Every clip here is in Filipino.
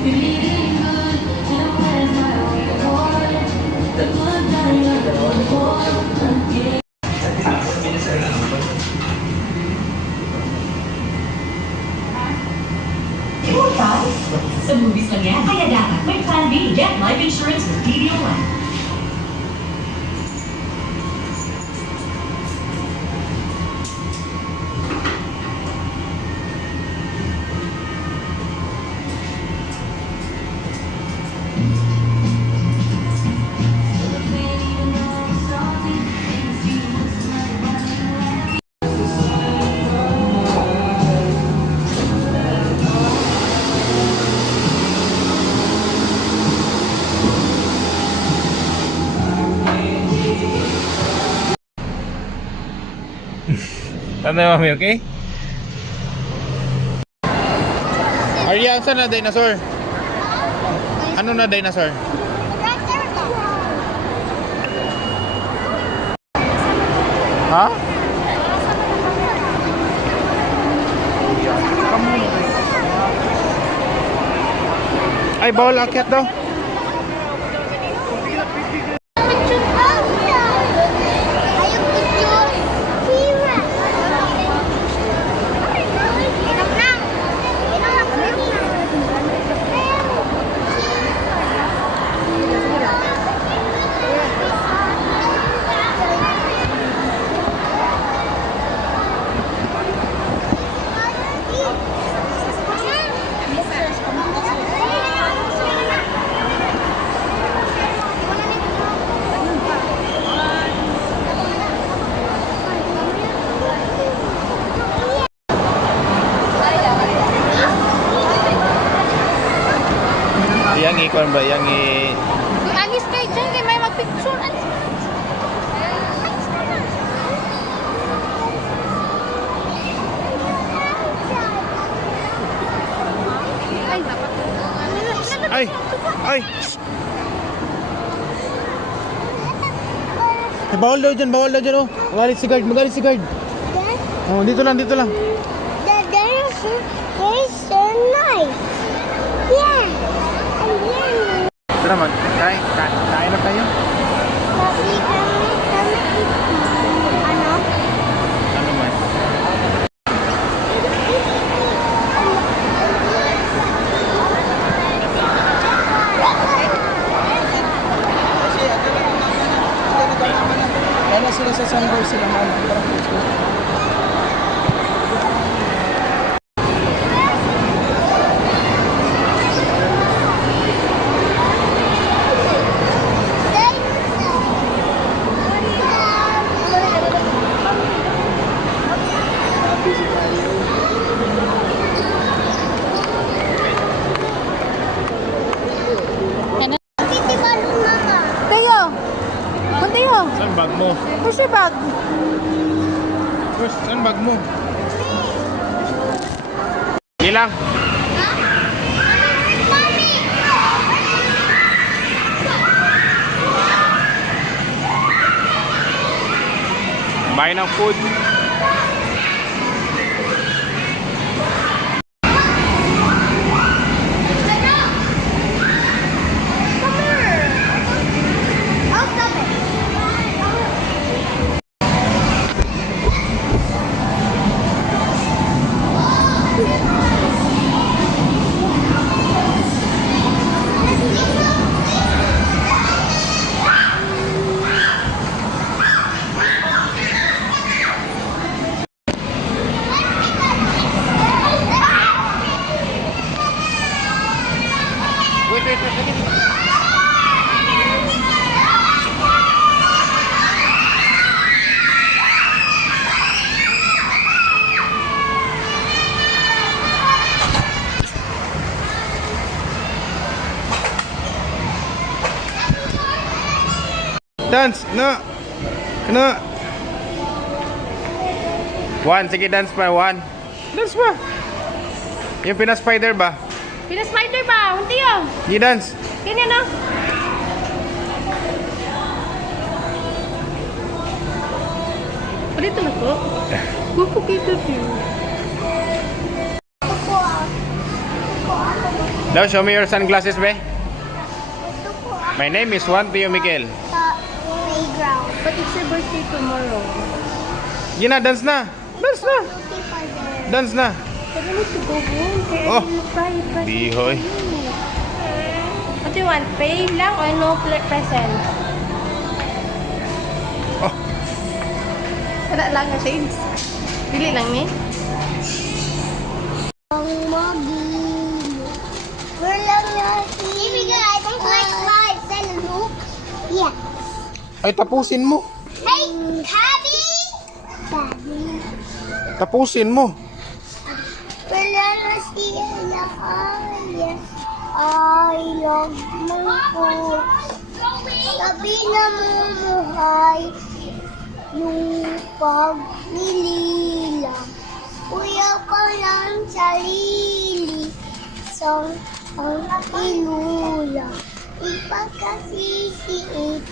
Sa movies lang yan, kaya dapat may Plan B. Get life insurance with TDO Life. Ano mami, okay? Arya, saan na dinosaur? Ano na dinosaur? Ha? Ay, bawal akyat daw. Yang ikon ba? Yang Anis kay dyan, kay may mag-picture. Ay, dapat. Ay! Ay! Ay, bawal daw dyan, oh. Magalit si guard, Oh, dito lang. The dinosaur is so nice. Yeah. And then, Tara man, kain na tayo. sabi kami ano? Ano man? Kaya na sila sa sunbar sila mama. Titi balon mama. Tayo. Tayo. Saan bag mo? Push your bag. First, saan bag mo? Ilang? Mommy. Buy ng food. I'll stop it. Dance! No! No! One, sige dance pa, one. Dance pa! Yung pina-spider ba? Pina-spider ba? Hunti yun. Di dance! Ganyan na. Ulit na po. Gusto kita siya. Ako. Daw, show me your sunglasses, be. Ito po ako My name is Juan Pio Miguel. sa playground. But it's your birthday tomorrow. Gina, dance na. Dance na. Beauty pa din. Dance na. But we need to go home. Kaya Oh. private. Bihoy. What do you want? Pay lang or no present? Oh. Wala lang na shades. Pili lang ni. Ang mobile. We're lang na Hey, I don't like slides. Then look. Yeah. Ay, tapusin mo. Hey, Tabby! Tabby. Tapusin mo. Wala na siya na kaya. I love mo po. Sabi na mumuhay yung pagnililang. Kuya ko ng sarili. Isang ang inulang. Ipagkasisiit.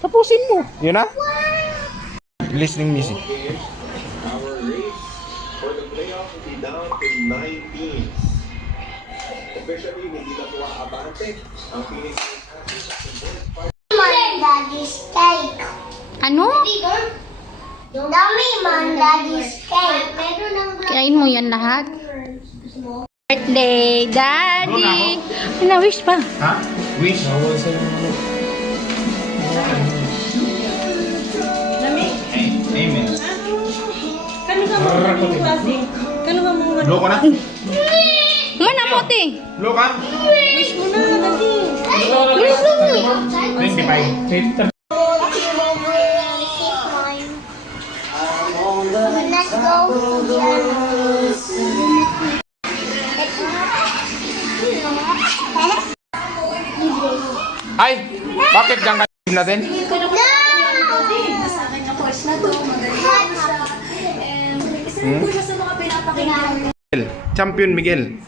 Tapusin mo. Yun na? Listening music. Our race for the playoffs will be down to 9 teams. Officially, hindi na po aabante ang Phoenix Suns at the boys fight. Daddy's cake. Ano? Dami man daddy's cake. Kain mo yan lahat? Birthday, Daddy! Ay, na-wish pa. Ha? Wish. Amen. Blow ka na? Mana mo, te? Blow ka? Wish mo na, Daddy. 25. Let's go. Ay! Bakit dyan ka natin? Champion Miguel.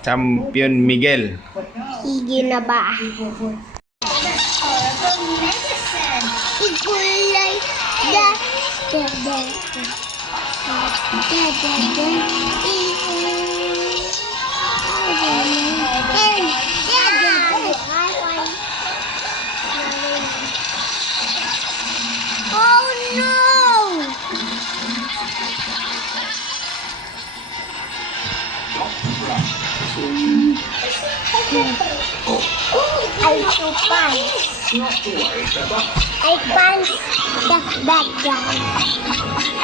Champion Miguel. Sige na ba? Ikulay da da da Oh no! I punch the background.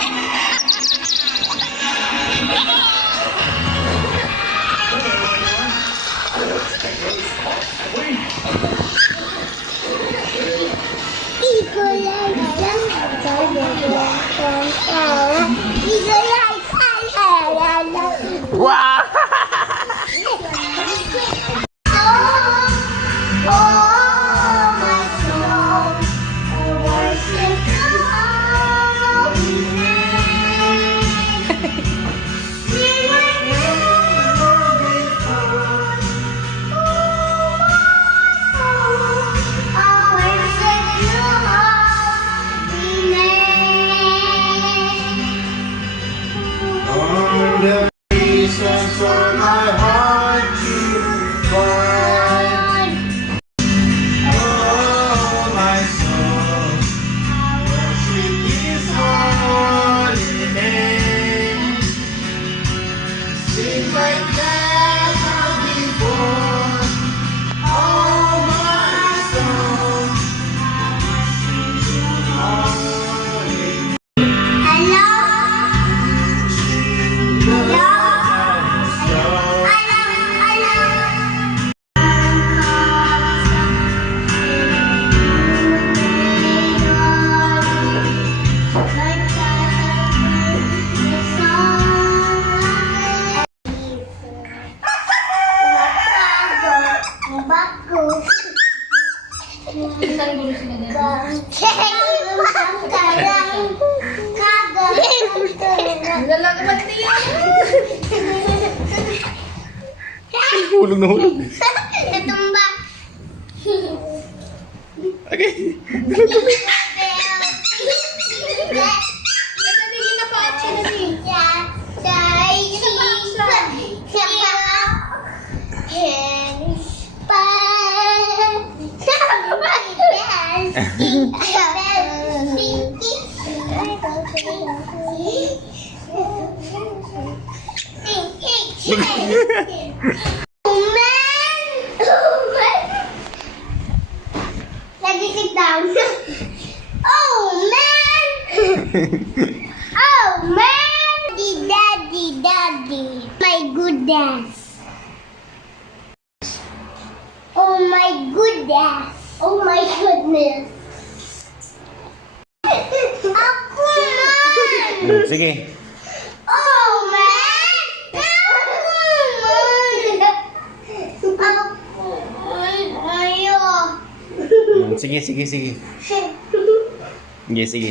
Wow! Hulog na hulog. Natumba. Okay. Ito din na po at siya. Lagi sit down. Oh man! Oh man! Daddy. My goodness. Oh my goodness. Oh my goodness. Ako man! Sige. Oh man! Ako man! Ayaw. Sige. Sige.